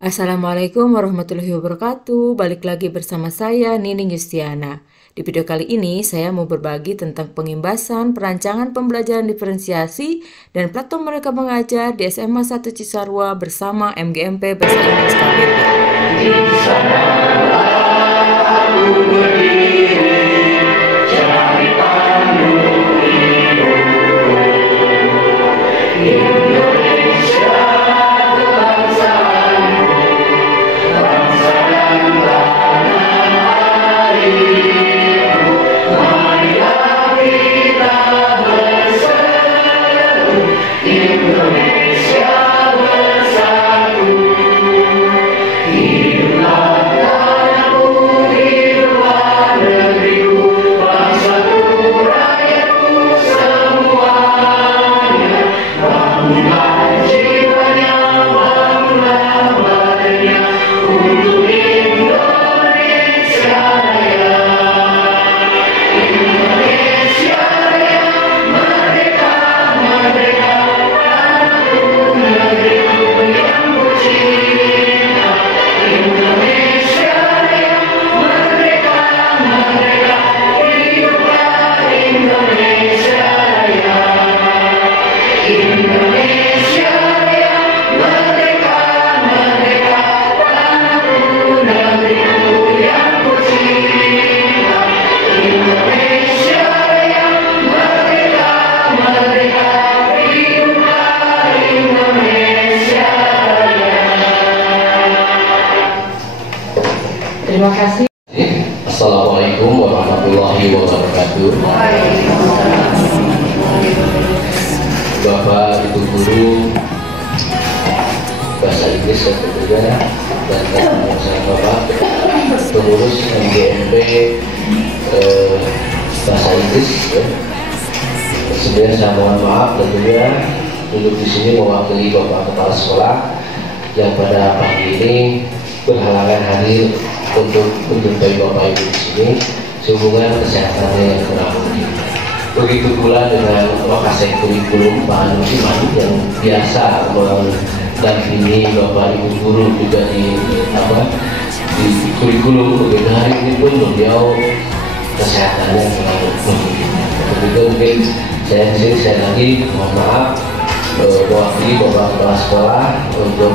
Assalamualaikum warahmatullahi wabarakatuh. Balik lagi bersama saya Nining Yustiana. Di video kali ini saya mau berbagi tentang pengimbasan perancangan pembelajaran diferensiasi dan platform mereka mengajar di SMA 1 Cisarua bersama MGMP Bahasa Inggris KBP. Terima kasih. Assalamualaikum warahmatullahi wabarakatuh. Bapak, Ibu guru bahasa Inggris tentunya, dan saya Bapak pengurus MGMP bahasa Inggris. Sebelumnya saya mohon maaf tentunya duduk di sini mewakili Bapak Kepala Sekolah yang pada pagi ini berhalangan hadir untuk menjumpai Bapak Ibu di sini sehubungan kesehatannya yang kurang mungkin. Begitu pula dengan lokasi kurikulum bahan musiman yang biasa mendampingi Bapak Ibu guru juga di kurikulum. Begitu hari ini pun beliau kesehatannya kurang mungkin. Begitu mungkin saya lagi mohon maaf mewakili Bapak Kepala Sekolah untuk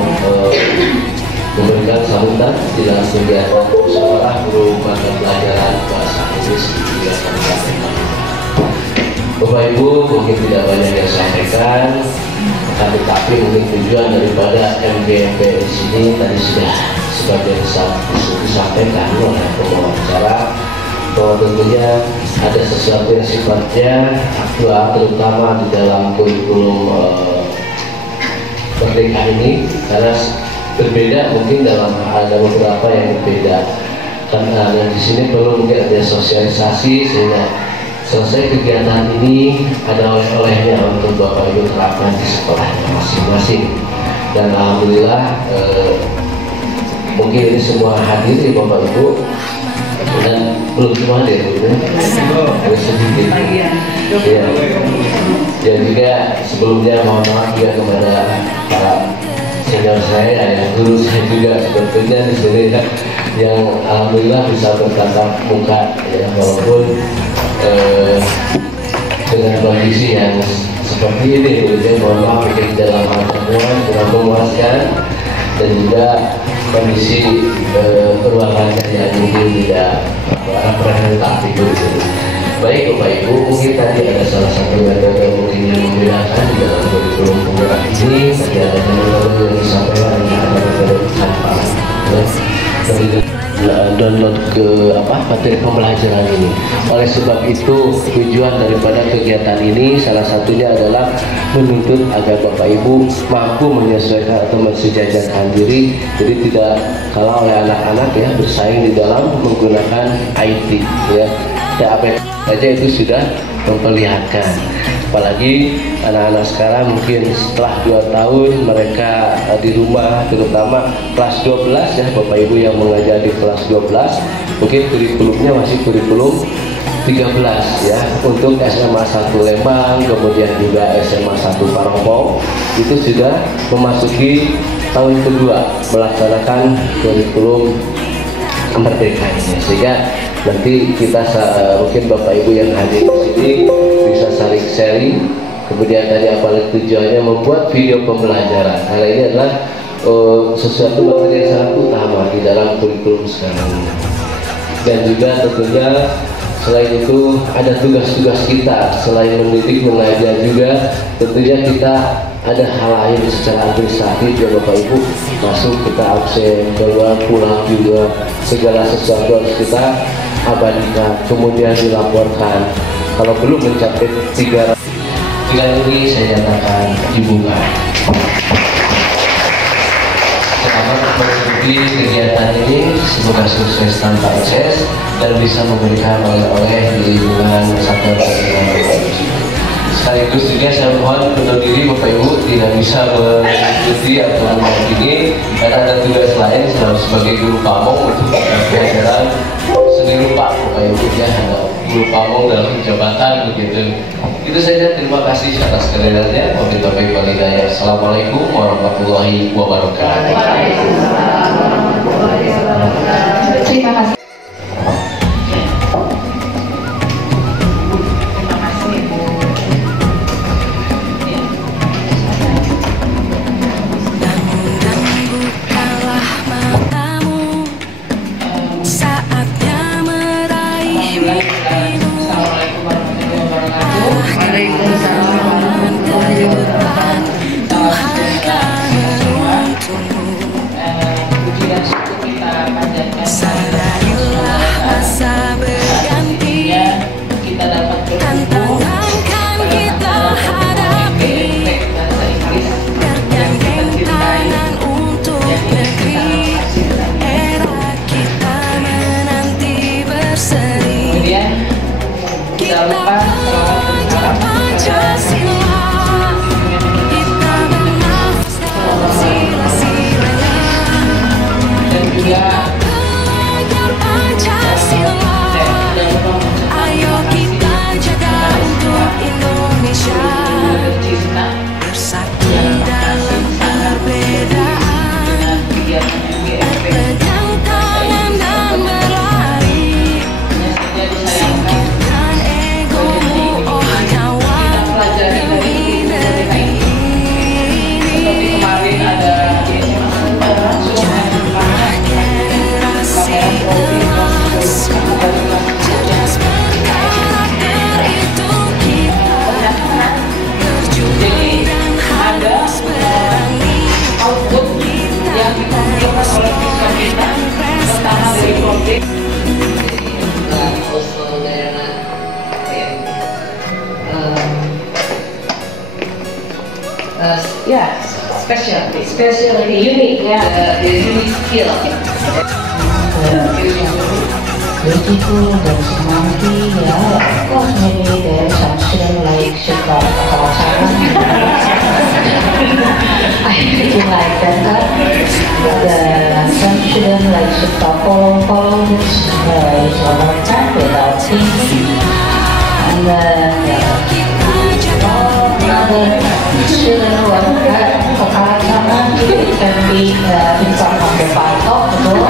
memberikan sambutan dalam kegiatan sekolah guru mata pelajaran bahasa Inggris di Kabupaten. Bapak Ibu mungkin tidak banyak yang sampaikan, tapi mungkin tujuan daripada MGMP di sini tadi sudah sebagian besar disampaikan oleh pembawa acara, bahwa tentunya ada sesuatu yang sifatnya aktual terutama di dalam kurikulum merdeka ini, karena berbeda mungkin ada beberapa yang berbeda, karena yang di sini perlu mungkin ada sosialisasi sehingga selesai kegiatan ini ada oleh-olehnya untuk Bapak Ibu terapkan di sekolahnya masing-masing. Dan alhamdulillah mungkin ini semua hadir ya Bapak Ibu, dan belum semua hadir gitu. Ada sedikit ya. Dan juga sebelumnya mohon maaf juga kepada para senior saya, ayah guru saya juga sebetulnya di sini yang alhamdulillah bisa bertatap muka ya, walaupun dengan kondisi yang seperti ini, begitu mohon maaf mungkin dalam hal temuan kurang memuaskan, dan juga kondisi ruangannya yang mungkin tidak representatif begitu. Baik Bapak Ibu, mungkin tadi ada salah satu metode mungkin yang membedakan di dalam kurikulum penggerak ini. Tadi ada metode yang disampaikan, ada metode tanpa download ke materi pembelajaran ini. Oleh sebab itu tujuan daripada kegiatan ini salah satunya adalah menuntut agar Bapak Ibu mampu menyesuaikan atau mensejajarkan diri, jadi tidak kalah oleh anak-anak ya bersaing di dalam menggunakan IT ya. Apa saja itu sudah memperlihatkan, apalagi anak-anak sekarang mungkin setelah 2 tahun mereka di rumah, terutama kelas 12 ya Bapak Ibu yang mengajar di kelas 12, mungkin kurikulumnya masih kurikulum 13 ya, untuk SMA 1 Lembang, kemudian juga SMA 1 Parongpong itu sudah memasuki tahun kedua melaksanakan kurikulum merdeka ini, sehingga nanti kita mungkin Bapak Ibu yang hadir di sini bisa saling sharing. Kemudian tadi apalagi tujuannya membuat video pembelajaran, karena ini adalah sesuatu materi yang sangat utama di dalam kurikulum sekarang ini. Dan juga tentunya selain itu ada tugas-tugas kita, selain mendidik mengajar juga tentunya kita ada hal lain secara administratif ya Bapak Ibu, masuk kita absen, keluar pulang juga, segala sesuatu harus kita abadikan, kemudian dilaporkan. Kalau belum mencapai 3 ini saya nyatakan dibuka. Selamat mengikuti kegiatan ini, semoga sukses tanpa ekses dan bisa memberikan oleh-oleh di lingkungan satuan pendidikan. Sekaligus juga saya mohon undur diri Bapak Ibu tidak bisa mengikuti atau mendampingi karena ada tugas lain sebagai guru pamong untuk pelajaran seni rupa Bapak Ibu ya, ada guru pamong dalam jabatan begitu. Itu saja, terima kasih atas kehadirannya. Wabillahi taufiq wal hidayah. Assalamualaikum warahmatullahi wabarakatuh. Terima kasih. Yeah, special, unique, yeah, the unique skill. Beautiful, there's monkey, yeah, of course maybe there's some children like Chicago or I really like that, but some children like Chicago follow this is all the time without thinking, and another children who are it can be in front of the bike of the door.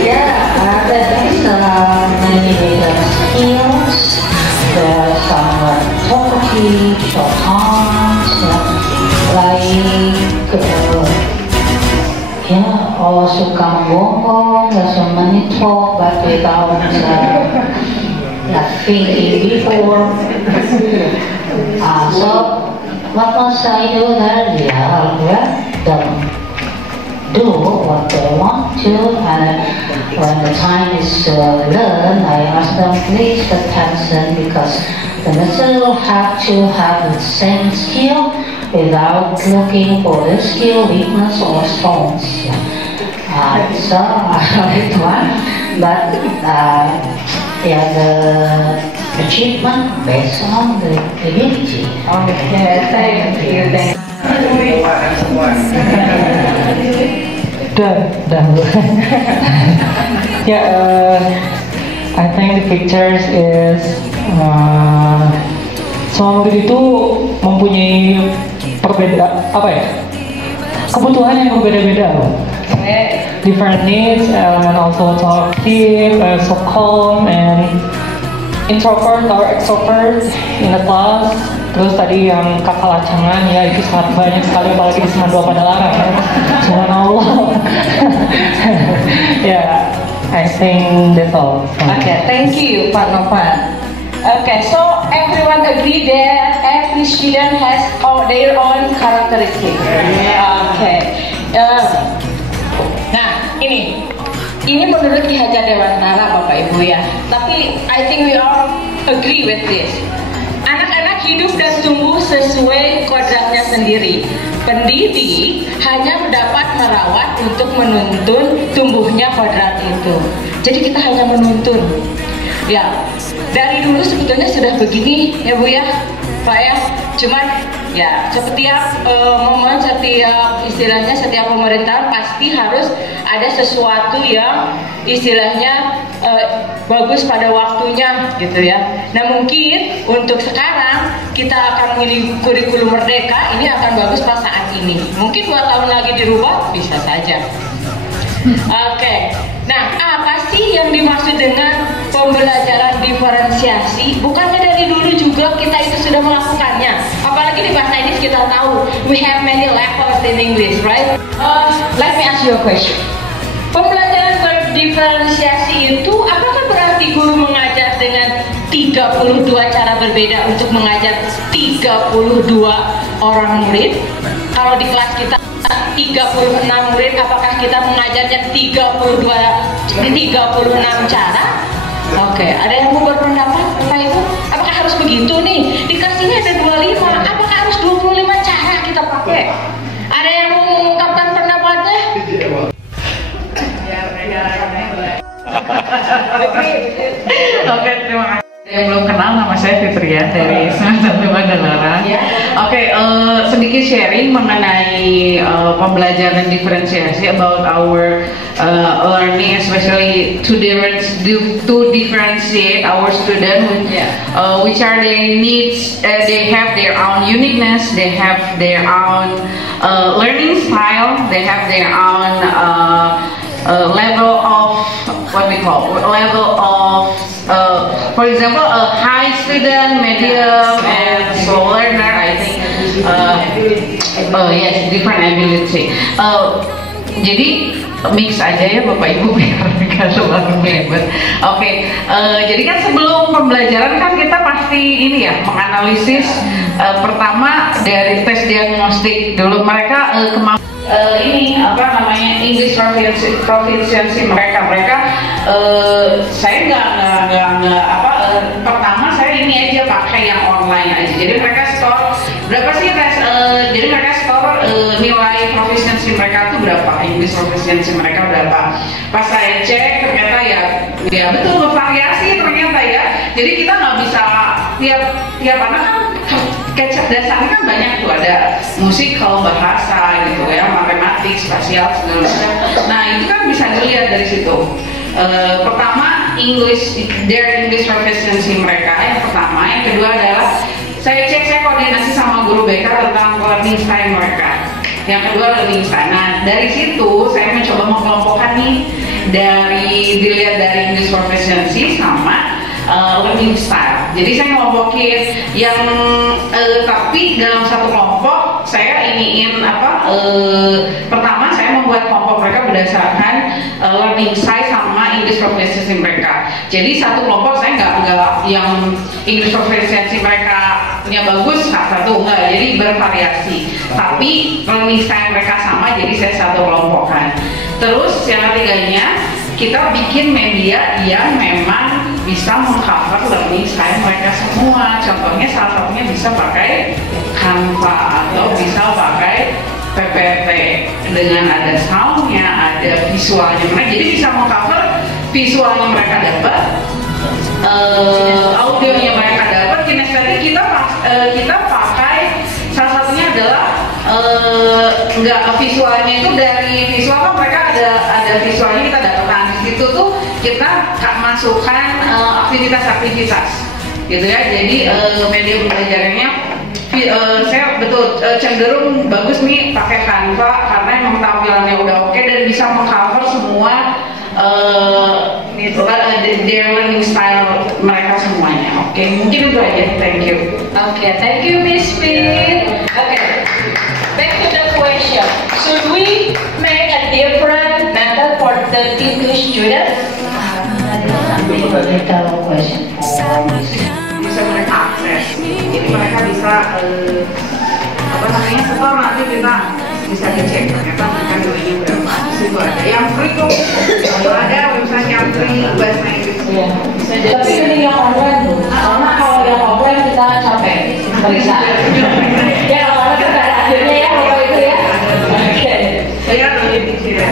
Yeah, there is many little skills. There are some talkative, short arms, like yeah, or suka ngomong, so many talk but without thinking before. So what must I do there? Yeah, let them do what they want to, and when the time is to learn, I ask them please attention, because the listener will have to have the same skill without looking for the skill, weakness or strengths. So I like one, but yeah, the achievement based on the ability. Okay, thank you. I think the pictures is Soham itu mempunyai kebutuhan yang berbeda-beda loh. Different needs and also talkative, so calm and introvert or extrovert in the class. Terus tadi yang kakak lacangan ya itu sangat banyak sekali, apalagi di Semandua Padalarang ya. Subhanallah. Yeah, I think that's all. Okay, thank you, Pak Novan. Okay, so everyone agree that every student has their own characteristic. Okay. Nah, ini menurut Ki Hajar Dewantara, Bapak Ibu ya. Tapi I think we all agree with this. Anak-anak hidup dan tumbuh sesuai kodratnya sendiri. Pendiri hanya dapat merawat untuk menuntun tumbuhnya kodrat itu. Jadi kita hanya menuntun. Ya, dari dulu sebetulnya sudah begini ya Bu ya, Pak ya. Cuman ya setiap momen, setiap istilahnya setiap pemerintahan pasti harus ada sesuatu yang istilahnya bagus pada waktunya gitu ya. Nah mungkin untuk sekarang kita akan memilih kurikulum merdeka, ini akan bagus pas saat ini. Mungkin 2 tahun lagi dirubah, bisa saja. Oke. Nah, apa sih yang dimaksud dengan pembelajaran diferensiasi? Bukannya dari dulu juga kita itu sudah melakukannya? Apalagi di bahasa Inggris kita tahu, we have many levels in English, right? Let me ask you a question. Pembelajaran berdiferensiasi itu apakah berarti guru mengajar dengan 32 cara berbeda untuk mengajar 32 orang murid? Kalau di kelas kita 36 murid, apakah kita mengajarnya 36 cara? Oke, ada yang mau berpendapat Bapak Ibu? Apakah harus begitu nih? Dikasihnya ada 25, apakah harus 25 cara kita pakai? Ada yang mau mengungkapkan pendapatnya? Oke, terima kasih. Yang belum kenal, nama saya Fitria dari Semandua Padalarang. Oke, sedikit sharing mengenai pembelajaran diferensiasi about our learning, especially to differentiate our student, which are their needs. They have their own uniqueness, they have their own learning style, they have their own level of what we call for example, a high student, medium, and slow learner. I think, yes, different ability. Jadi mix aja ya Bapak Ibu biar nggak terlalu ribet. Oke, jadi kan sebelum pembelajaran kan kita pasti ini ya menganalisis pertama dari tes diagnostik dulu mereka ini apa namanya English proficiency mereka saya nggak pertama saya ini aja pakai yang online aja, jadi mereka store berapa sih tes jadi mereka store nilai proficiency mereka tuh berapa, English proficiency mereka berapa. Pas saya cek ternyata ya betul bervariasi ternyata ya, jadi kita nggak bisa tiap anak kan kecap dasarnya kan banyak tuh, ada musikal, bahasa gitu ya, matematik, spasial segala macam. Nah itu kan bisa dilihat dari situ. Pertama their English proficiency mereka yang pertama, yang kedua adalah saya koordinasi sama guru BK tentang learning style mereka. Yang kedua learning style. Nah dari situ saya mencoba mengelompokkan nih dilihat dari English proficiency sama learning style. Jadi saya ngelompokin yang tapi dalam satu kelompok saya iniin pertama saya membuat kelompok mereka berdasarkan learning style sama English proficiency mereka. Jadi satu kelompok saya nggak yang English proficiency mereka punya bagus satu enggak, jadi bervariasi. Tapi learning style mereka sama, jadi saya satu kelompokkan. Terus yang ketiganya kita bikin media yang memang bisa mengcover learning style mereka semua. Contohnya salah satunya bisa pakai Canva atau bisa pakai PPT dengan ada soundnya, ada visualnya mereka. Jadi bisa mengcover visualnya mereka dapat, audionya mereka dapat, kinestetik kita pakai salah satunya adalah enggak visualnya itu dari visual kan mereka ada visualnya kita dapatkan di situ tuh kita masukkan aktivitas gitu ya. Jadi media pembelajarannya Saya betul cenderung bagus nih pakai Canva karena emang tampilannya udah oke dan bisa mengcover semua their learning style mereka semuanya. Oke, mungkin itu aja. Thank you. Okay, thank you, Miss Pin. Okay, back to the question. Should we make a different method for the English students? Little question. Bisa mereka akses, jadi mereka bisa apa namanya setor nanti kita bisa dicek ternyata mereka nilainya berapa. Itu ada yang free kok, ada website yang free bahasa Inggris. Iya. Tapi ini yang online, karena kalau yang offline kita capek periksa. Ya kalau ada kan akhirnya ya kalau itu ya. Oke. Saya lebih di sini.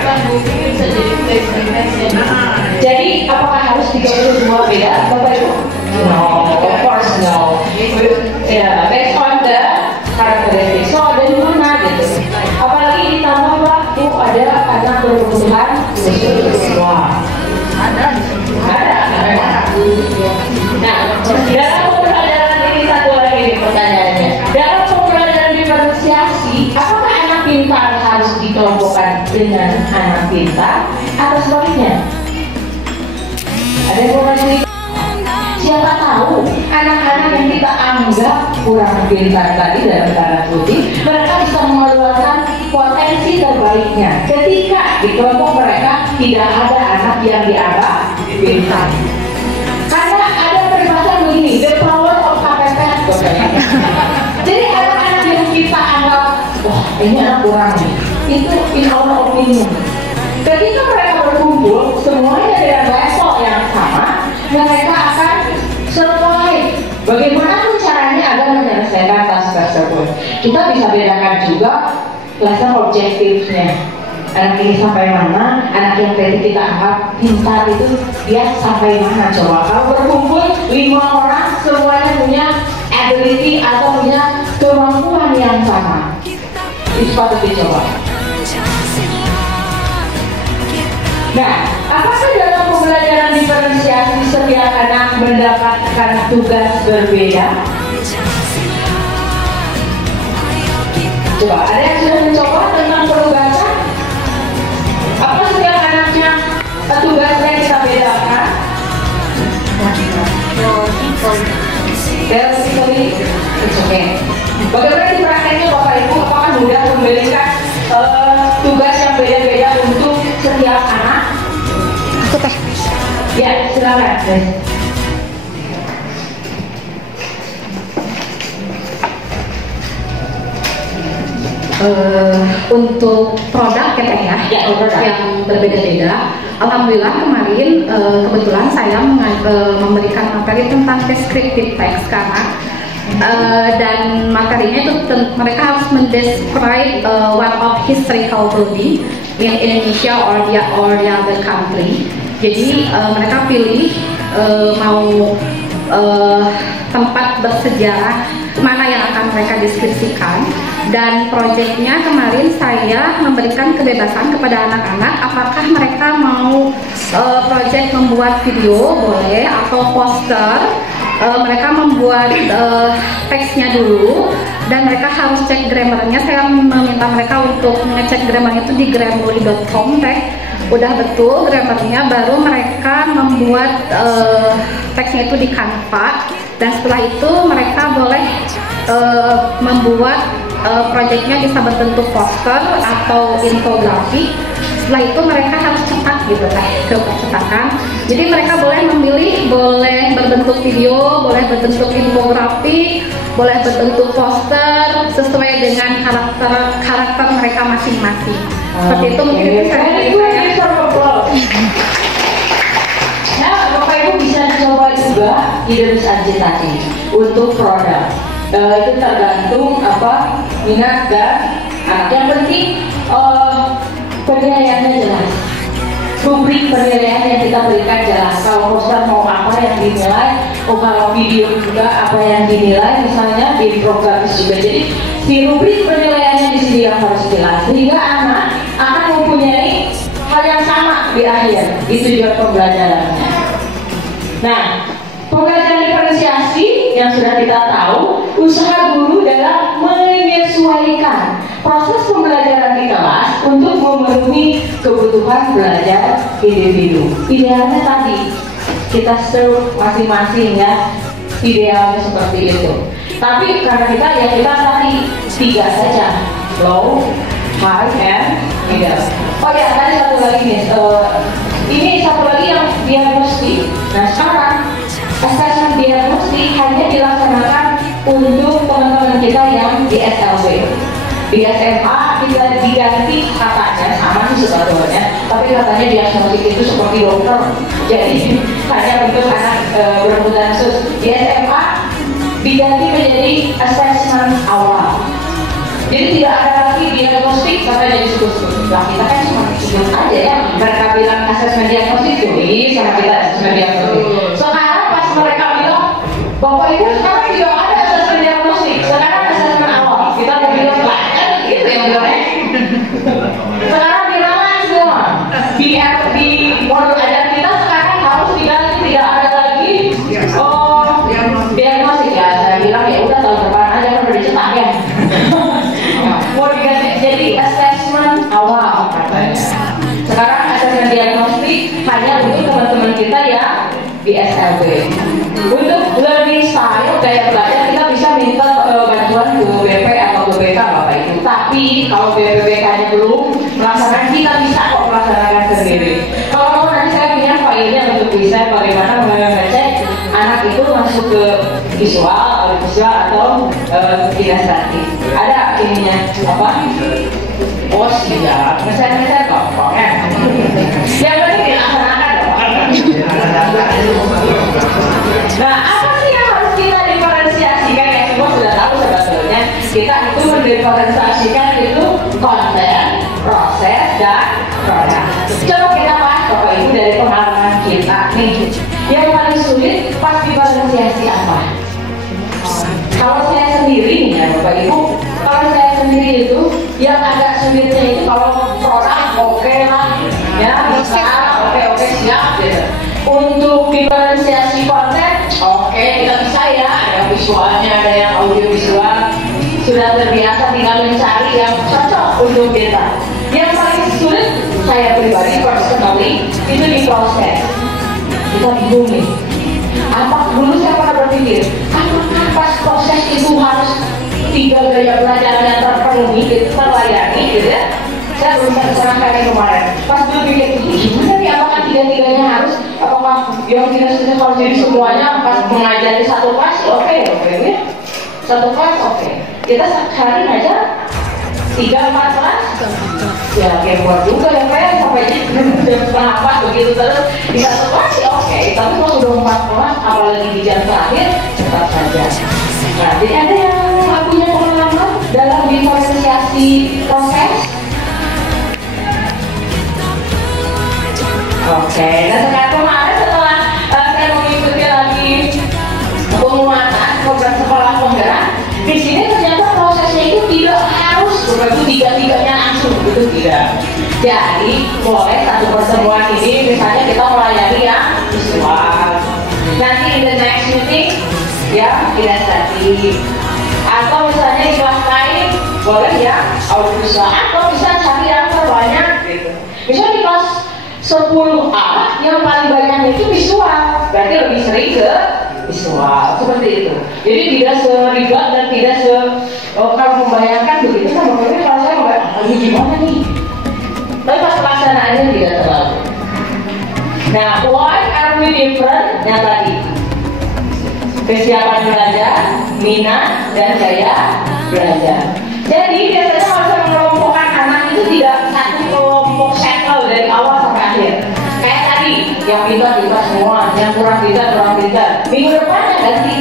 Jadi apakah harus 32 beda Bapak Ibu? No, of course no. Ya, based on the characteristics. So dari mana gitu? Apalagi ditambah Pak, ada anak berkebutuhan khusus. Wah, ada. Nah, dalam pembelajaran ini satu lagi nih pertanyaannya. Dalam pembelajaran diferensiasi, apakah anak pintar harus dikelompokkan dengan anak pintar atau sebaliknya? Ada yang mau ngasih? Siapa tahu anak-anak yang kita anggap kurang pintar tadi dalam tanda kutip, mereka bisa mengeluarkan potensi terbaiknya. Ketika di kelompok mereka tidak ada anak yang dianggap pintar. Karena ada peribahasa begini, the power of kepepet. Jadi anak-anak yang kita anggap, wah ini anak kurang nih, itu in our opinion. Ketika mereka berkumpul, semuanya dengan level yang sama, mereka akan survive. Bagaimana caranya agar menyelesaikan tas tersebut? Kita bisa bedakan juga lesson objektifnya. Anak ini sampai mana? Anak yang tadi kita anggap pintar itu dia sampai mana? Coba kalau berkumpul 5 orang semuanya punya ability atau punya kemampuan yang sama, itu patut dicoba. Nah, apakah dalam pembelajaran diferensiasi setiap anak mendapatkan tugas berbeda? Coba, ada yang sudah mencoba tentang penugasan? Apa setiap anaknya tugasnya kita bedakan? Theoretically, it's okay. Bagaimana di prakteknya Bapak Ibu? Apakah mudah memberikan tugas yang beda-beda untuk setiap anak? Ya, silakan. Untuk produk ya, yang berbeda-beda. Alhamdulillah kemarin kebetulan saya memberikan materi tentang descriptive text karena dan materinya itu mereka harus mendescribe one of historical building in Indonesia or the other country. Jadi mereka pilih mau tempat bersejarah mana yang akan mereka deskripsikan, dan proyeknya kemarin saya memberikan kebebasan kepada anak-anak apakah mereka mau proyek membuat video boleh atau poster. Mereka membuat teksnya dulu dan mereka harus cek grammarnya. Saya meminta mereka untuk mengecek grammarnya itu di grammarly.com, udah betul grammarnya, baru mereka membuat teksnya itu di Canva, dan setelah itu mereka boleh membuat proyeknya bisa berbentuk poster atau infografi. Setelah itu mereka harus cetak gitu ke percetakan. Jadi mereka boleh memilih, boleh berbentuk video, boleh berbentuk infografi, boleh berbentuk poster sesuai dengan karakter mereka masing-masing. Seperti itu mungkin itu saya. Nah, Bapak Ibu bisa coba juga ide tadi untuk produk. Itu tergantung apa minat dan anak. Yang penting penilaiannya jelas. Rubrik penilaian yang kita berikan jelas. Kalau poster mau apa yang dinilai, kalau video juga apa yang dinilai, misalnya di program juga. Jadi si rubrik penilaiannya di sini yang harus jelas, sehingga anak akan mempunyai hal yang sama di akhir. Itu juga pembelajarannya. Nah, pembelajaran diferensiasi yang sudah kita tahu usaha guru dalam menyesuaikan proses pembelajaran di kelas untuk memenuhi kebutuhan belajar individu. Idealnya tadi kita serve masing-masing ya, idealnya seperti itu. Tapi karena kita tadi 3 saja, low, high, and middle. Oh ya, tadi satu lagi nih, ini satu lagi yang diagnostik. Nah sekarang assessment diagnostik hanya dilaksanakan untuk teman-teman kita yang di SLB. Di SMA kita diganti katanya, sama sih sebetulnya, tapi katanya diagnostik itu seperti dokter, jadi hanya untuk anak berkebutuhan khusus. Di SMA diganti menjadi assessment awal, jadi tidak ada lagi diagnostik sampai jadi sebut-sebut. Nah kita kan cuma sebut aja ya, mereka bilang assessment diagnostik tulis sama kita assessment diagnostik. Sekarang pas mereka bilang Bapak Ibu sekarang tidak ada assessment diagnostik, sekarang assessment awal, kita mau bilang lah gitu yang bilangnya. Sekarang dilarang semua di modul ajar kita sekarang harus diganti, tidak ada lagi diagnostik ya. Saya bilang ya udah tahun depan aja kan udah dicetak ya. Mau diganti jadi assessment awal katanya. Sekarang assessment diagnostik hanya untuk teman-teman kita ya di SLB. Untuk learning style gaya belajar kita bisa minta bantuan ke BP atau ke BK Bapak Ibu. Tapi kalau BPBK-nya belum melaksanakan, kita bisa kok melaksanakan sendiri. Kalau mau nanti saya punya filenya untuk bisa bagaimana mengecek anak itu masuk ke visual, audiovisual atau kinestetik. Ada ininya apa? Oh siap, ngeset gampang ya. Yang penting dilaksanakan dong. Nah, apa sih yang harus kita diferensiasikan? Yang semua sudah tahu sebetulnya. Kita itu mendiferensiasikan itu konten, proses, dan produk. Coba kita bahas Bapak Ibu dari pengalaman kita nih. Yang paling sulit pas diferensiasi apa? Kalau saya sendiri nih ya Bapak Ibu, kalau saya sendiri itu yang agak sulitnya itu kalau produk oke lah, ya bisa oke siap gitu. Untuk diferensiasi konten, oke kita bisa ya, ada visualnya, ada yang audio visual, sudah terbiasa tinggal mencari yang cocok untuk kita. Yang paling sulit saya pribadi personally itu di proses. Kita bingung nih. Apa dulu saya pernah berpikir, apakah pas proses itu harus 3 gaya belajar yang terpenuhi, terlayani gitu ya? Saya belum terserahkan kemarin. Pas dulu pikir, gimana nih apakah 3-3-nya harus? Apakah yang tidak harus jadi semuanya pas mengajar di satu kelas? Oke ya. Satu kelas oke. Kita sehari aja 3-4 kelas. Ya kayak buat juga ya Pak, sampai jam setengah 4 begitu terus di satu kelas sih oke. Tapi kalau sudah 4 kelas, apalagi di jam terakhir, cepat saja. Nah, jadi ada yang punya pengalaman dalam diferensiasi proses? Oke, dan sekarang kemarin setelah saya mengikuti lagi penguatan program sekolah penggerak, di sini ternyata prosesnya itu tidak harus begitu 3-3-nya langsung gitu, tidak. Jadi boleh satu pertemuan ini misalnya kita melayani yang visual, nanti in the next meeting ya kinestetik, atau misalnya di kelas lain boleh ya audiovisual, atau bisa cari yang terbanyak gitu. Misalnya di kelas 10A yang paling banyak itu visual, berarti lebih sering ke visual, seperti itu. Jadi tidak seribet dan tidak kalau membayangkan begitu kan makanya kalau saya membayangkan lagi gimana nih, tapi pas pelaksanaannya tidak terlalu. Nah, why are we different? Yang tadi kesiapan belajar, minat, dan gaya belajar. Jadi biasanya kalau saya mengelompokkan anak itu tidak satu kelompok settle dari awal sampai akhir. Kayak tadi, yang pintar semua, yang kurang pintar. Minggu depannya ganti.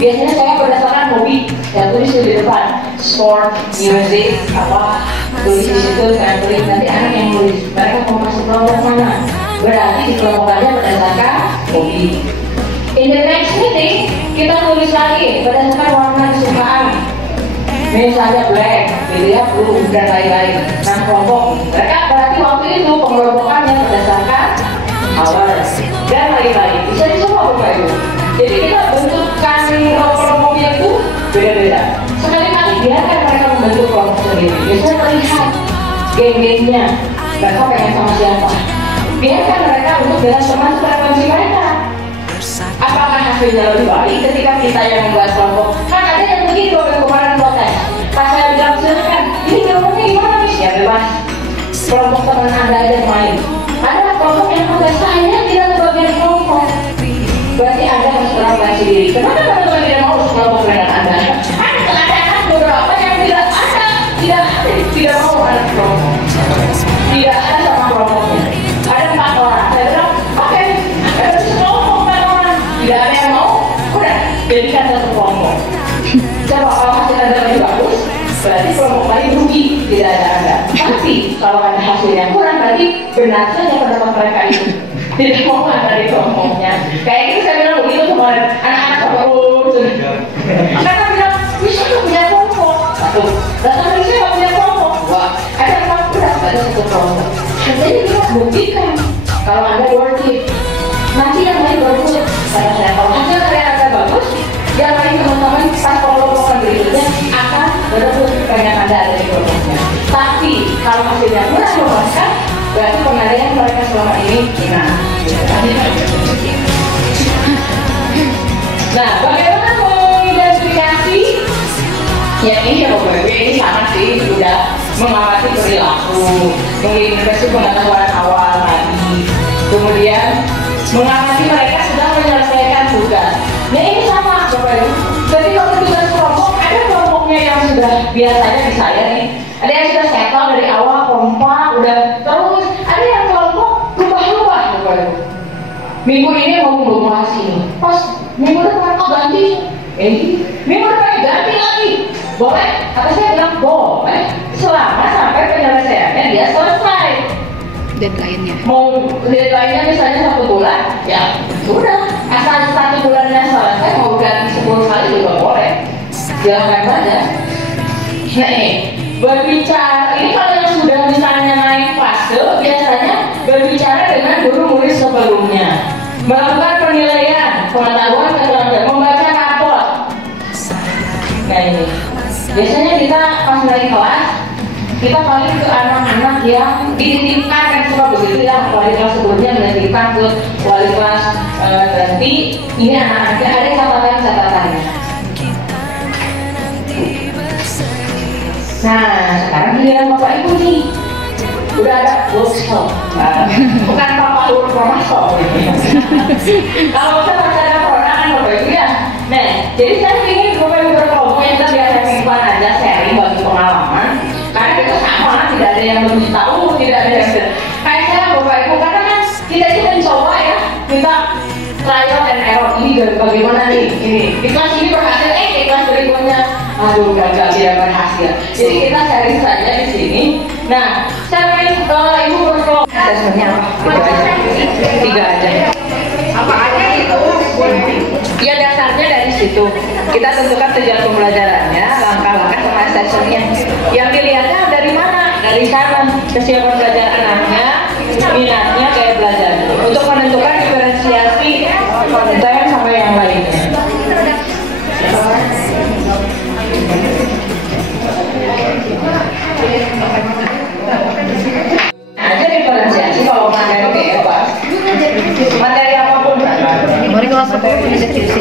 Biasanya saya berdasarkan hobi, saya tulis di depan, sport, music, apa, tulis di situ, saya tulis, nanti anak yang tulis. Mereka mau masuk kelompok mana? Berarti di kelompokannya berdasarkan hobi. In the next meeting, kita tulis lagi berdasarkan warna kesukaan. Misalnya black, gitu ya, blue, dan lain-lain. Nah, kelompok. Mereka berarti waktu itu pengelompokannya berdasarkan color dan lain-lain. Bisa dicoba Bapak Ibu. Jadi kita bentukkan kelompoknya itu beda-beda. Sekali-kali biarkan mereka membentuk kelompok sendiri. Biasanya melihat geng-gengnya, mereka pengen sama siapa. Biarkan mereka untuk dengan teman frekuensi mereka. Apakah hasilnya lebih baik ketika kita yang membuat kelompok? Kan ada yang begini kemarin protes. Pas saya bilang silakan, ini kelompoknya gimana Miss? Ya bebas. Kelompok teman Anda aja main. Ada kelompok yang membuat saya tidak sebagai kelompok. Berarti Anda harus melakukan diri. Kenapa teman-teman tidak mau kelompok dengan Anda? Ada beberapa yang tidak mau ada kelompok. Tidak ada sama kelompoknya. Ada 4 orang. Saya bilang, oke, ada kelompok 4 orang. Tidak ada yang mau, udah jadikan satu kelompok. Coba kalau hasil Anda lebih bagus, berarti kelompok lain rugi, tidak ada Anda. Tapi kalau ada hasil yang kurang, berarti benar saja pendapat mereka itu. Tidak mau ada di kelompoknya. Kayak gitu saya bilang begitu kemarin, anak-anak baru karena bilang, bisa nggak punya kelompok? Satu, datang dari saya nggak punya kelompok. Wah, ada yang kurang, ada satu kelompok. Jadi kita buktikan kalau Anda worth it. Nanti yang lain bagus. Karena saya tahu hasil karya Anda bagus, yang lain teman-teman pas kelompokan berikutnya akan berebut pengen Anda ada di kelompoknya. Tapi kalau hasilnya kurang memuaskan, berarti pengandaian mereka selama ini benar. Nah, bagaimana mengidentifikasi? Ya ini ya Bapak ini sama sih, sudah mengamati perilaku, mengidentifikasi pengetahuan awal tadi, kemudian mengamati mereka sedang menyelesaikan tugas. Nah ini sama Bapak Ibu. Jadi kalau tugas kelompok, ada kelompoknya yang sudah biasanya di saya nih, ada yang sudah settle dari awal kompak, udah terus, ada yang kelompok berubah-ubah Bapak Ibu. Minggu ini mau bahas ini, pas minggu depan ganti, minggu depan ganti lagi. Boleh? Kata saya bilang boleh, selama sampai penyelesaiannya dia selesai. Deadline-nya. Mau deadline-nya misalnya 1 bulan, ya sudah. Asal 1 bulannya selesai, mau ganti 10 kali juga boleh. Silakan saja. Nah berbicara, ini kalau yang sudah misalnya naik fase, biasanya berbicara dengan guru murid sebelumnya. Melakukan penilaian, pengetahuan, keterampilan, membaca rapor. Nah ini, biasanya kita pas naik kelas, kita paling ke anak-anak yang dititipkan kan suka begitu ya, wali kelas sebelumnya menitipkan ke wali kelas nanti ini anak-anaknya ada catatannya. Nah sekarang giliran Bapak Ibu nih, udah ada workshop, bukan Bapak Ibu workshop. Kalau kita masih ada perorangan Bapak Ibu ya. Nah jadi saya ingin Bapak Ibu berkelompok yang kita biasa simpan aja sharing bagi pengalaman. Karena kita sama, tidak ada yang lebih tahu, tidak ada yang kayak saya Bapak Ibu, karena kan kita itu mencoba ya, kita trial and error, ini bagaimana nih, ini di kelas ini berhasil, di kelas berikutnya aduh gagal, tidak berhasil. Jadi kita sharing saja di sini. Nah, saya ingin Ibu berkelompok sebenarnya apa? 3 aja. Apa aja itu? Ya dasarnya dari situ. Kita tentukan tujuan pembelajarannya, langkah-langkah sama assessmentnya. Yang dilihatnya dari mana? Dari sana. Kesiapan belajar anaknya, minatnya, gaya belajar. Untuk menentukan diferensiasi konten sama yang lainnya. Ada diferensiasi kalau materi bebas. Materi apapun. Mari kelas 10 punya deskripsi.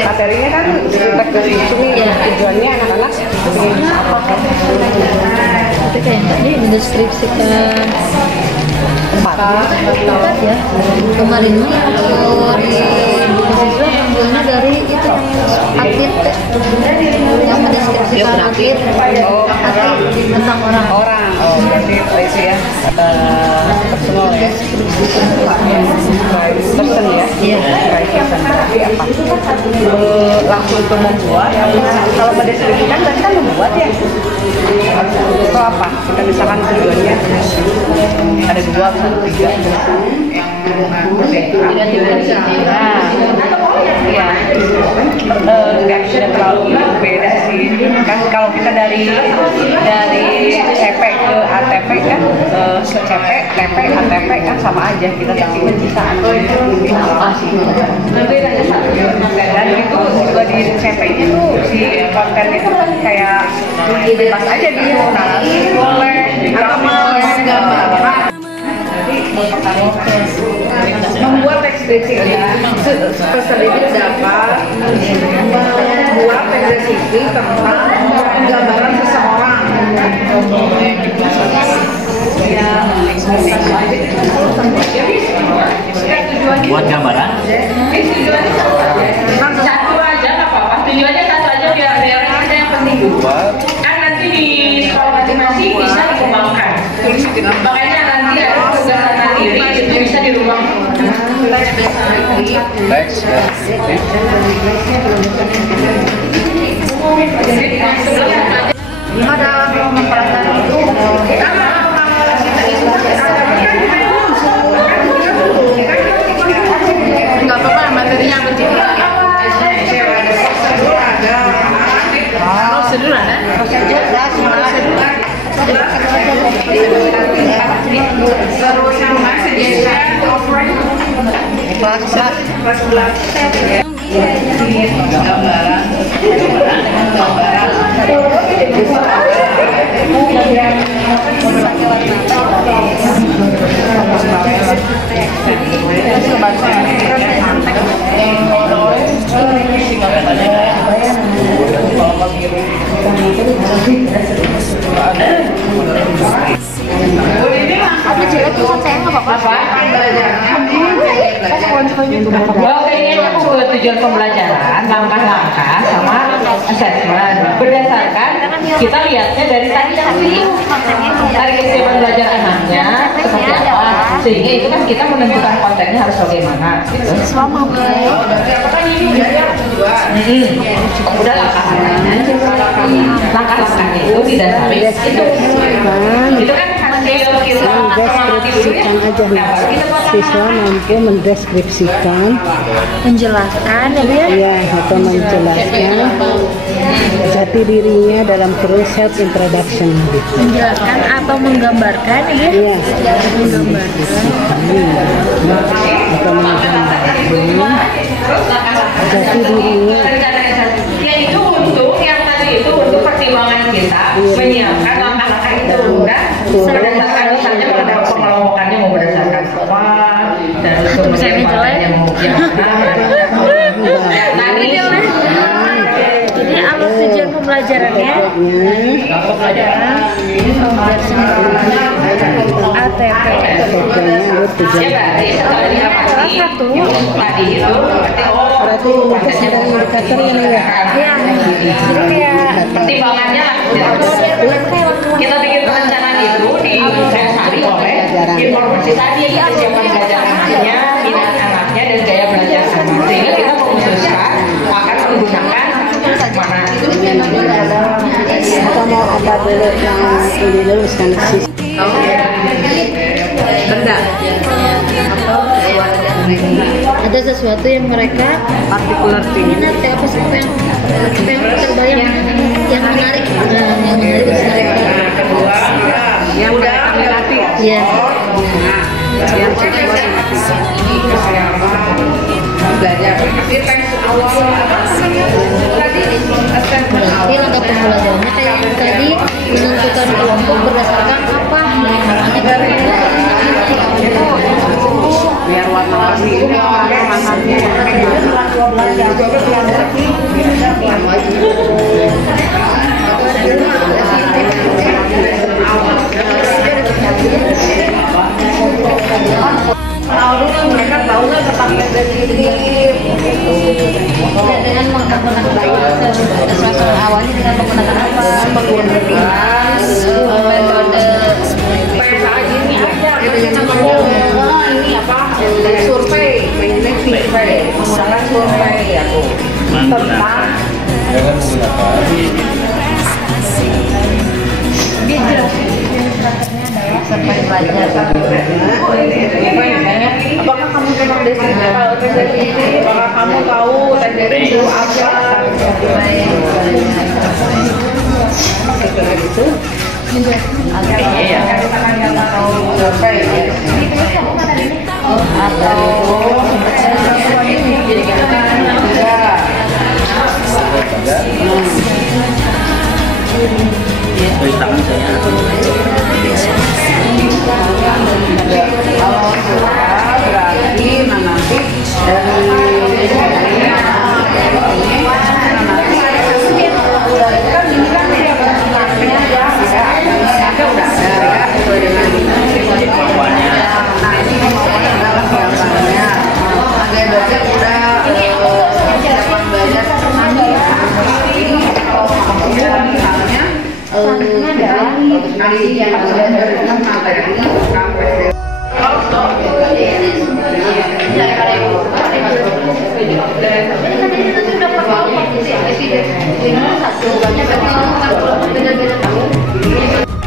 Materinya kan dari sini ya, tujuannya anak-anak Tapi kayak tadi mendeskripsikan tempat ya. Kemarin mah teori siswa ambilnya dari itu atlet yang mendeskripsikan atlet tentang orang. Berarti itu ya personal ya, person ya, person berarti apa? Langsung untuk membuat. Kalau mendeskripsikan berarti kan membuat ya. Itu apa? Kita misalkan tujuannya ada 2 atau 3. Iya, nggak terlalu beda sih. Kan kalau kita dari CP ke A ATP kan, CP, TP, ATP kan sama aja, kita tapi pencitraan apa sih? Dan itu juga di CP-nya tuh si kontennya tuh kan kayak bebas aja gitu, narasi boleh, drama gambar. Membuat teks deskripsi peserta didik dapat membuat teks deskripsi tentang gambaran seseorang. Buat gambaran? Satu aja nggak apa-apa. Tujuannya satu aja biar ada yang penting. Kan nanti di sekolah masing-masing bisa dikembangkan. Makanya nanti ada tugasan mandiri itu bisa dirubah. Teks. Ada mempelajari itu karena kita itu nggak apa-apa materinya kecil. Prosedur ada? Terus sama sediakan offering kelas gambaran Kayaknya aku buat tujuan pembelajaran, langkah-langkah sama assessment. Berdasarkan kita lihatnya dari tadi kesiapan belajar anaknya seperti apa, sehingga itu kan kita menentukan kontennya harus bagaimana. Gitu. Apakah ini udah langkah-langkahnya itu didasari itu kan mendeskripsikan aja nih, siswa mampu mendeskripsikan, menjelaskan ya atau menjelaskan jati dirinya dalam kurung self introduction, menjelaskan atau menggambarkan ya, atau menggambarkan jati dirinya. Ya itu untuk yang tadi itu untuk pertimbangan kita menyiapkan langkah-langkah itu kan. Berdasarkan misalnya pengelompokannya mau berdasarkan apa dan kemudian makanya mau jadi alur tujuan pembelajarannya ATP. Salah satu tadi itu berarti kesadaran indikator ya. Iya. Pertimbangannya lah. Kita bikin perencanaan itu didasari oleh informasi tadi yang kesiapan belajar anaknya, minat anaknya dan gaya belajar anak. Sehingga kita memutuskan akan menggunakan mana. Kita mau apa dulu yang diluruskan sih? Ada sesuatu yang mereka Partikular minat ya, apa sih yang terbayang yang menarik, kedua yang udah minati ya. yang belajar di teks awal tadi assessment Jadi langkah pembelajarannya kayak yang tadi, menentukan kelompok berdasarkan apa, biar warna-warni mereka tahu nggak tentang deskriptif dengan menggunakan sesuatu awalnya dengan menggunakan apa? menggunakan metode peta ini aja ini apa survei menggunakan survei aku tentang Sampai belajar. Apakah kamu memang deskripsi? Apakah kamu tahu deskripsi itu apa? Setelah itu, Tulis tangan saya. Kalau suara berarti nanti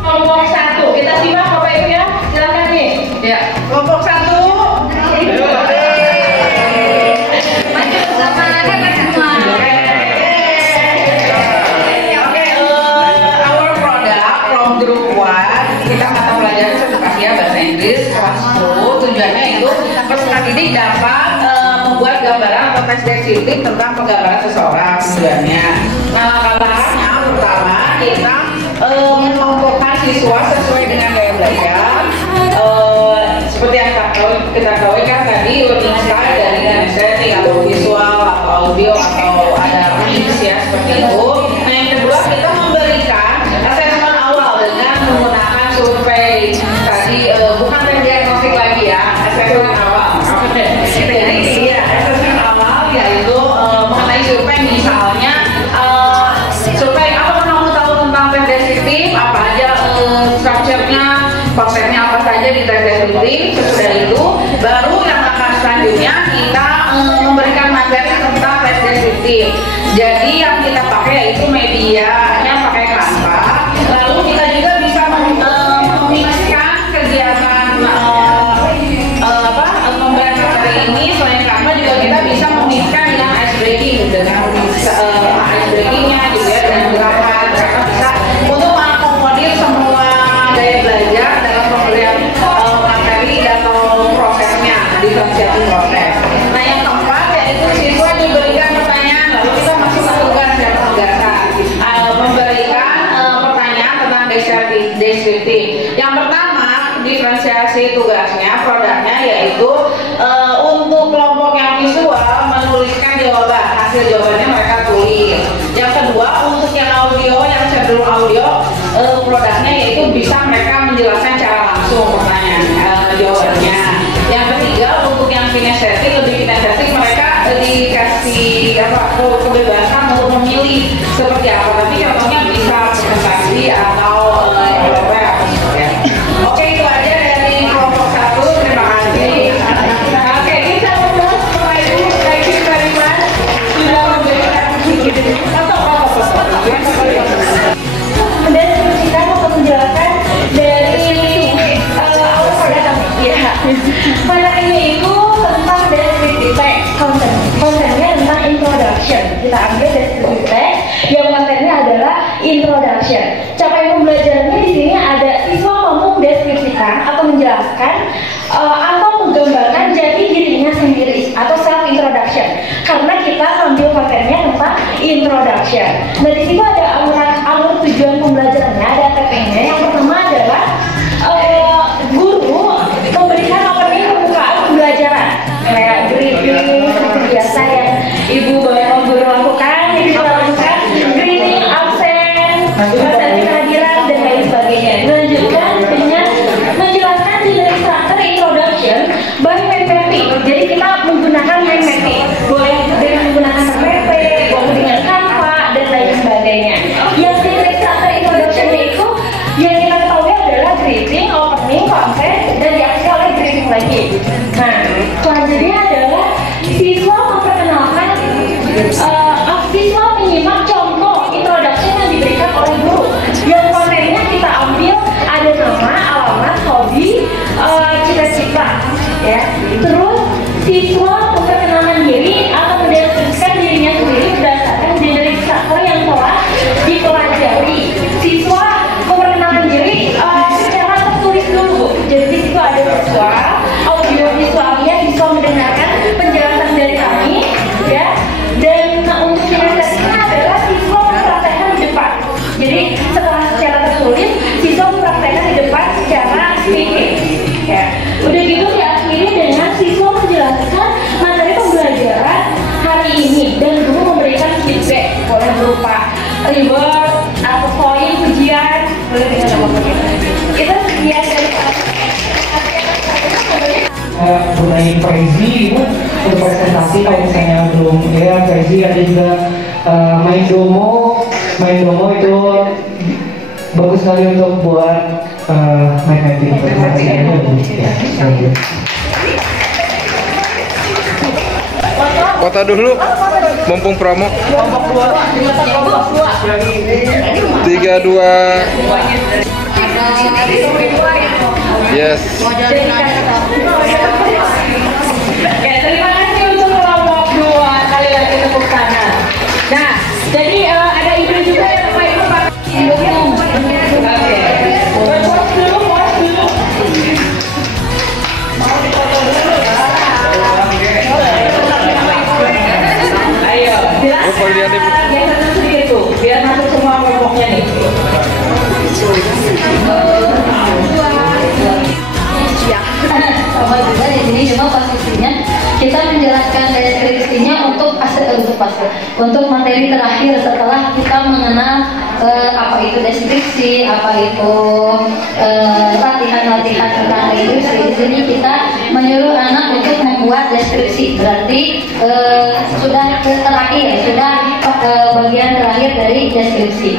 kelompok 1 kita simak Bapak Ibu ya, silakan nih. Ya, kelompok 1. Kita mata pelajaran sertifikasi bahasa Inggris kelas 10. Tujuannya itu peserta didik dapat membuat gambaran atau teks deskriptif tentang penggambaran seseorang. Tujuannya, nah langkah-langkahnya pertama kita mengelompokkan siswa sesuai dengan gaya belajar. Seperti yang kita tahu kan tadi learning style dari kinesthetic atau visual atau audio atau ada mix ya seperti itu. Nah yang kedua kita memberikan assessment awal dengan menggunakan survei tadi, bukan tes diagnostik lagi ya, assessment awal. Jadi ya assessment awal yaitu mengenai survei, misalnya survei apa kamu tahu tentang tes deskriptif, apa aja structure-nya, konsepnya apa saja di tes deskriptif. Sesudah itu baru yang langkah selanjutnya kita memberikan materi tentang tes deskriptif. Jadi yang kita pakai yaitu medianya pakai Canva. Lalu kita juga bisa memixkan kegiatan pemberian materi ini. Selain Canva juga kita bisa memixkan dengan ice breaking, dengan ice breakingnya gitu ya, dengan gerakan karena bisa untuk mengakomodir semua gaya belajar dalam pemberian materi atau prosesnya, differentiating proses. Nah yang keempat yaitu siswa diberikan pertanyaan, lalu kita masuk ke tugas dan penugasan, memberikan pertanyaan tentang deskriptif. Yang pertama diferensiasi tugasnya, produknya yaitu untuk kelompok yang visual menuliskan jawaban, hasil jawabannya mereka tulis. Yang kedua untuk yang audio, yang cenderung audio, produknya yaitu bisa mereka menjelaskan secara langsung pertanyaan jawabannya. Yang ketiga untuk yang kinestetik, lebih kinestetik mereka dikasih kebebasan untuk memilih seperti apa, tapi contohnya bisa presentasi atau Oke, itu aja dari kelompok 1. Terima kasih. Oke, kita undang Bapak Ibu, thank you very much sudah memberikan mendeskripsikan atau menjelaskan dari awal pada ya. Materinya itu tentang deskriptif teks, kontennya tentang introduction. Kita ambil deskriptif teks yang materinya adalah introduction. Capaian pembelajarannya di sini ada siswa mampu mendeskripsikan atau menjelaskan atau menggambarkan jati dirinya sendiri atau self introduction. Karena kita ambil materinya tentang introduction. Nah di situ ada alur tujuan pembelajarannya, ada TP-nya. Yang pertama adalah guru memberikan opening pembukaan pembelajaran kayak greeting seperti biasa yang ibu bapak guru lakukan. Jadi kita lakukan greeting, absen, presentasi kehadiran dan lain sebagainya. Dilanjutkan dengan menjelaskan jenis karakter introduction by mind mapping. Jadi kita menggunakan mind mapping, boleh dengan menggunakan TPP, boleh dengan Canva dan lain sebagainya. Yang berupa reward atau poin pujian, boleh dengan apa itu biasa dari gunain Prezi itu untuk presentasi kalau misalnya belum ya. Prezi ada juga main domo itu bagus sekali untuk buat main di presentasinya. Foto dulu, mumpung promo. 3, 2. Yes. Terima kasih untuk kelompok 2, kali lagi tepuk tangan. Nah, jadi ada ide juga yang Bapak Ibu pakai. Pos dulu. Mau difoto dulu ya? Ayo, jelaskan geser sedikit tuh, biar masuk semua kelompoknya nih. Sama juga di sini cuma posisinya kita menjelaskan deskripsinya untuk untuk materi terakhir setelah kita mengenal apa itu deskripsi, apa itu latihan-latihan tentang deskripsi. Di sini kita menyuruh anak untuk membuat deskripsi, berarti sudah bagian terakhir dari deskripsi.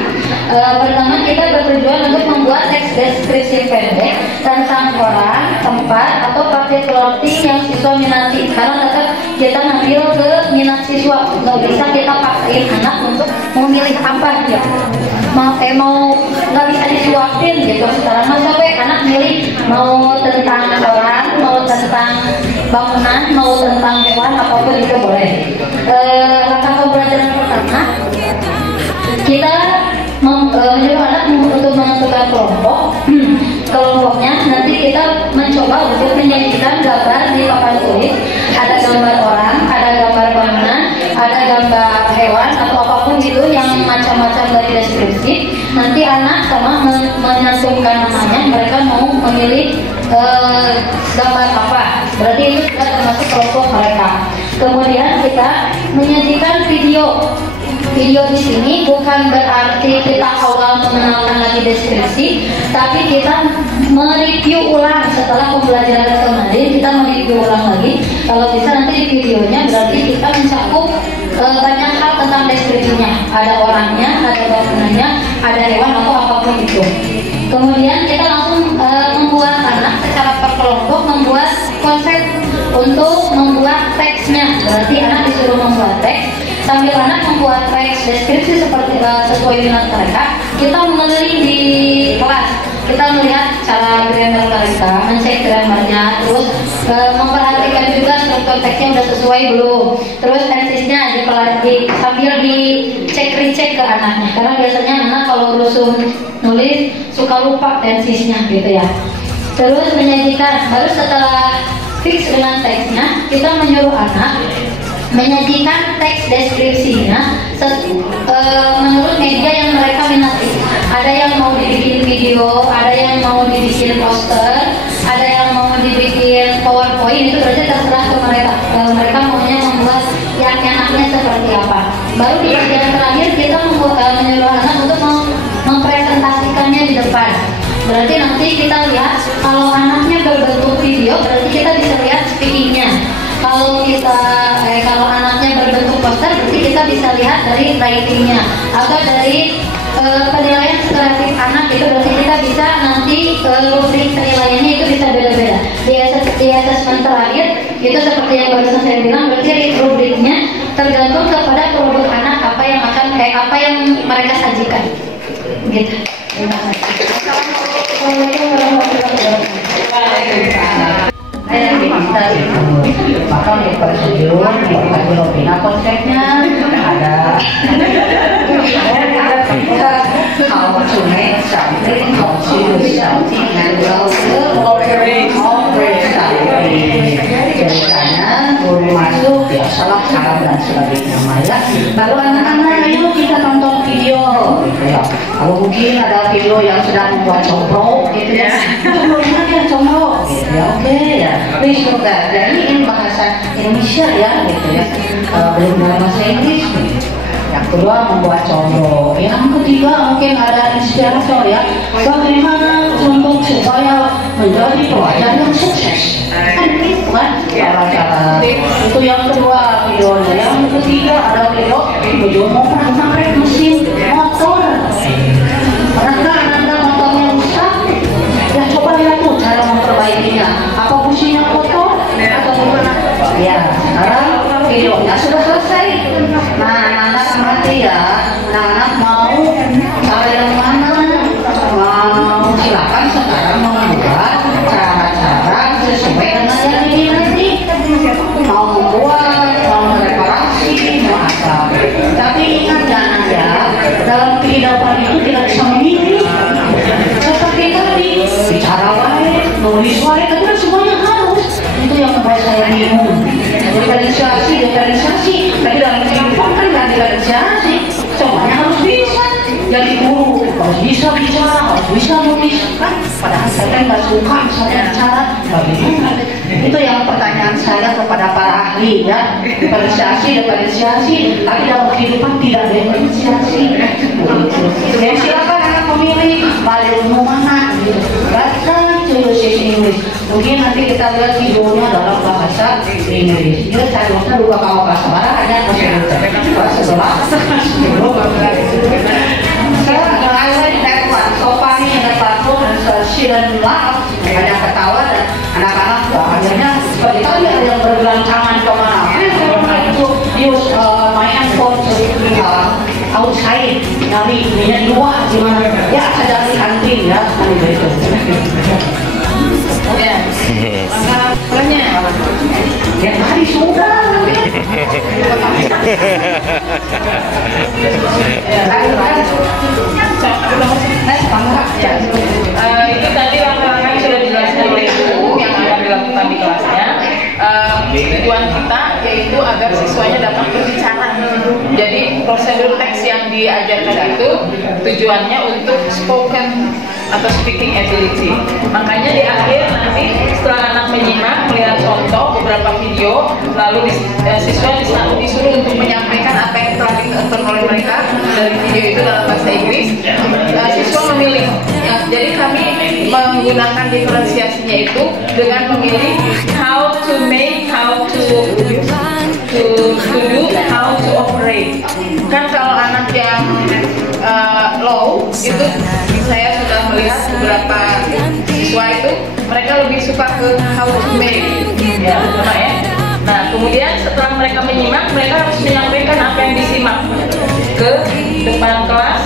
Pertama kita bertujuan untuk membuat teks deskripsi pendek tentang orang, tempat, atau particularity yang siswa minati. Karena tetap kita ngambil ke minat siswa, nggak bisa kita paksain anak untuk memilih apa dia mau nggak bisa disuapin gitu. Sekarang mah sampai anak milih mau tentang orang, mau tentang bangunan, mau tentang hewan, apapun itu boleh. Langkah pembelajaran pertama kita menyuruh anak untuk menentukan kelompoknya. Nanti kita mencoba untuk menyajikan gambar di papan tulis. Ada gambar orang, ada gambar bangunan, ada gambar hewan atau apapun itu yang macam-macam dari deskripsi. Nanti anak sama menyantumkan namanya, mereka mau memilih gambar apa. Berarti itu sudah termasuk kelompok mereka. Kemudian kita menyajikan video di sini bukan berarti kita awal mengenalkan lagi deskripsi, tapi kita mereview ulang setelah pembelajaran kemarin. Kita mereview ulang lagi. Kalau bisa nanti di videonya berarti kita mencakup banyak hal tentang deskripsinya. Ada orangnya, ada bangunannya, ada hewan atau apapun itu. Kemudian kita langsung membuat anak secara per kelompok membuat konsep untuk membuat teksnya. Berarti anak disuruh membuat teks sambil anak membuat teks deskripsi seperti sesuai minat mereka. Kita mengeliling di kelas, kita melihat cara grammar mereka, mencek grammarnya, terus memperhatikan juga struktur teksnya udah sesuai belum, terus tensisnya sambil dicek recheck ke anaknya, karena biasanya anak kalau rusuh nulis suka lupa tensisnya gitu ya. Terus menyajikan, baru setelah fix dengan teksnya, kita menyuruh anak menyajikan teks deskripsinya menurut media yang mereka minati. Ada yang mau dibikin video, ada yang mau dibikin poster, ada yang mau dibikin PowerPoint. Itu berarti terserah ke mereka. Mereka maunya membuat yang enaknya seperti apa. Baru di bagian terakhir kita menyuruh anak untuk mempresentasikannya di depan. Berarti nanti kita lihat kalau anaknya berbentuk video, berarti kita bisa lihat speakingnya. Kalau anaknya berbentuk poster, berarti kita bisa lihat dari writingnya atau dari penilaian kreatif anak. Itu berarti kita bisa nanti rubrik penilaiannya itu bisa beda-beda. Di assessment terakhir itu seperti yang barusan saya bilang, berarti rubriknya tergantung kepada produk anak apa yang mereka sajikan. Gitu. Terima kasih. Maka untuk prosedur, kita konsepnya ada how to make something, how to do something, and how to operate something. Biasanya guru masuk, ya salah salam dan sebagainya. Ya. Lalu anak-anak, ayo kita tonton video. Gitu ya. Kalau mungkin ada video yang sedang membuat combro, gitu ya. Combro, gitu ya. Oke ya. Please juga. Jadi ini bahasa Indonesia ya, gitu ya. Belum dalam bahasa Inggris. Yang kedua membuat contoh. Yang ketiga mungkin ada inspirator ya. Bagaimana untuk supaya menjadi pelajar yang sukses. Kan itu kan cara-cara. Itu yang kedua videonya. Yang ketiga ada video mau menarik mesin motor. Pernahkah Anda motornya rusak? Ya coba lihat tuh cara memperbaikinya. Apa businya kotor atau gimana? Ya, sekarang videonya sudah selesai. Nah, anak-anak nanti ya, anak-anak mau cara yang mana? Mau silakan sekarang membuat cara-cara sesuai dengan yang ini nanti. Mau membuat, mau mereparasi, mau apa? Tapi ingat jangan ya, dalam kehidupan itu tidak bisa memilih. Seperti tadi, bicara baik, nulis baik, itu semuanya harus. Itu yang membuat saya bingung. Diferensiasi, tapi dalam kehidupan kan nggak diferensiasi. Semuanya harus bisa. Jadi guru harus bisa bicara, harus bisa nulis kan. Padahal saya kan nggak suka misalnya bicara. Bagaimana? Itu yang pertanyaan saya kepada para ahli ya. Diferensiasi, tapi dalam kehidupan tidak diferensiasi. Ya silakan anak memilih balik mau mana. Baca Chinese English. Mungkin nanti kita lihat videonya dalam bahasa Inggris. Dia saya lupa kalau bahasa mana hanya bahasa bahasa. I like that one. So funny in the classroom and she dan laugh. Banyak ketawa dan anak-anak akhirnya seperti tadi ada yang bergelancangan kemana. Itu use my handphone to outside nyari minyak luar gimana? Ya ada di kantin ya. Ya, makanya ya tadi sudah. Itu tadi langkah-langkah yang sudah dijelaskan oleh Ibu yang akan dilakukan di kelasnya. Tujuan kita yaitu agar siswanya dapat berbicara. Jadi prosedur teks yang diajarkan itu tujuannya untuk spoken atau speaking ability. Makanya di akhir nanti setelah anak menyimak, melihat contoh beberapa video, lalu siswa disuruh untuk menyampaikan apa yang telah ditonton oleh mereka dari video itu dalam bahasa Inggris. Siswa memilih. Jadi kami menggunakan diferensiasinya itu dengan memilih how to make, how to do, how to operate. Kan kalau anak yang low itu saya sudah melihat beberapa siswa itu mereka lebih suka ke how to make ya, benar ya. Nah kemudian setelah mereka menyimak, mereka harus menyampaikan apa yang disimak ke depan kelas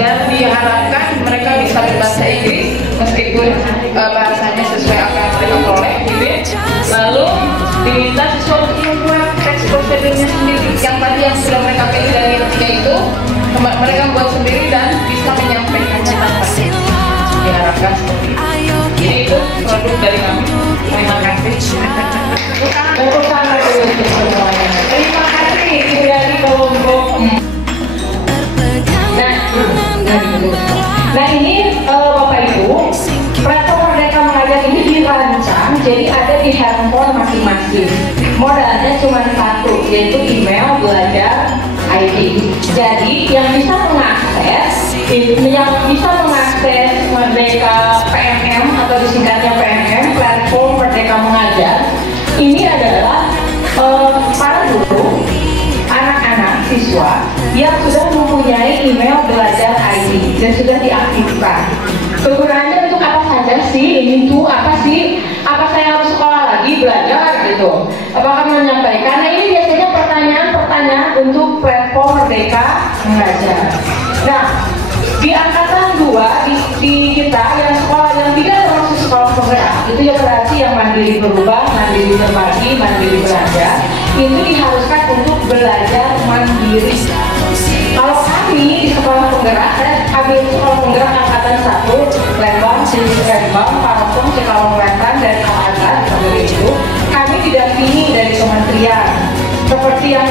dan diharapkan mereka bisa berbahasa Inggris meskipun bahasanya sesuai apa yang mereka peroleh gitu ya. Lalu diminta siswa untuk membuat teks prosedurnya sendiri yang tadi yang sudah mereka pilih dari ketiga itu mereka buat sendiri dan bisa menyampaikannya tanpa diharapkan seperti itu. Jadi itu produk dari kami. Terima kasih. Terima kasih dari kelompok. Nah ini Bapak Ibu, platform Merdeka Mengajar ini dirancang jadi ada di handphone masing-masing. Modalnya cuma satu, yaitu email belajar ID. Jadi yang bisa mengakses Merdeka PMM atau disingkatnya PMM, platform Merdeka Mengajar, ini adalah para guru, anak-anak siswa yang sudah mempunyai email belajar ID dan sudah diaktifkan. Kegunaannya untuk apa saja sih? Ini tuh apa sih? Apa saya harus sekolah lagi belajar gitu? Apakah menyampaikan? Nah ini biasanya pertanyaan-pertanyaan untuk platform Merdeka Mengajar. Nah di angkatan 2 di kita yang sekolah yang tidak termasuk sekolah penggerak itu yang berarti yang mandiri berubah, mandiri berbagi, mandiri belajar itu diharuskan untuk belajar mandiri. Kalau kami di sekolah penggerak, kami di sekolah penggerak angkatan 1 Lembang, Lembang, Parapung, Cikalong Wetan dan Al-Azhar seperti itu, kami didampingi dari kementerian seperti yang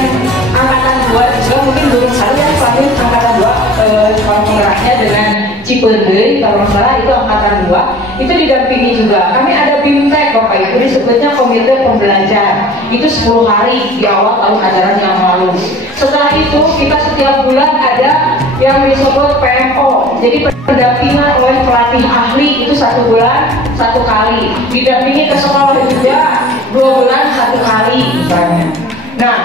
angkatan 2 juga mungkin belum tahu ya, kami angkatan 2 sekolah penggeraknya dengan Cipendei kalau salah itu angkatan 2 itu didampingi juga. Kami ada BIMTEK Bapak Ibu disebutnya Komite Pembelajar itu 10 hari di awal tahun ajaran yang lalu. Setelah itu kita setiap bulan ada yang disebut PMO, jadi pendampingan oleh pelatih ahli, itu 1 bulan 1 kali, didampingi ke sekolah juga 2 bulan 1 kali misalnya. Nah,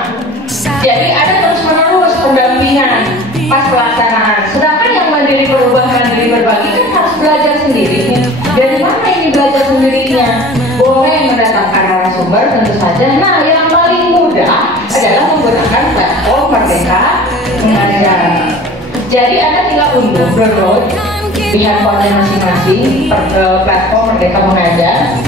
jadi ada terus menerus pendampingan pas pelaksanaan. Sedangkan yang mandiri berubah, mandiri berbagi kan harus belajar sendiri. Dari mana ini belajar sendirinya? Boleh mendatangkan narasumber tentu saja. Nah, yang paling mudah adalah menggunakan platform Merdeka Mengajar. Jadi Anda tinggal unduh, download di handphone masing-masing platform Merdeka Mengajar.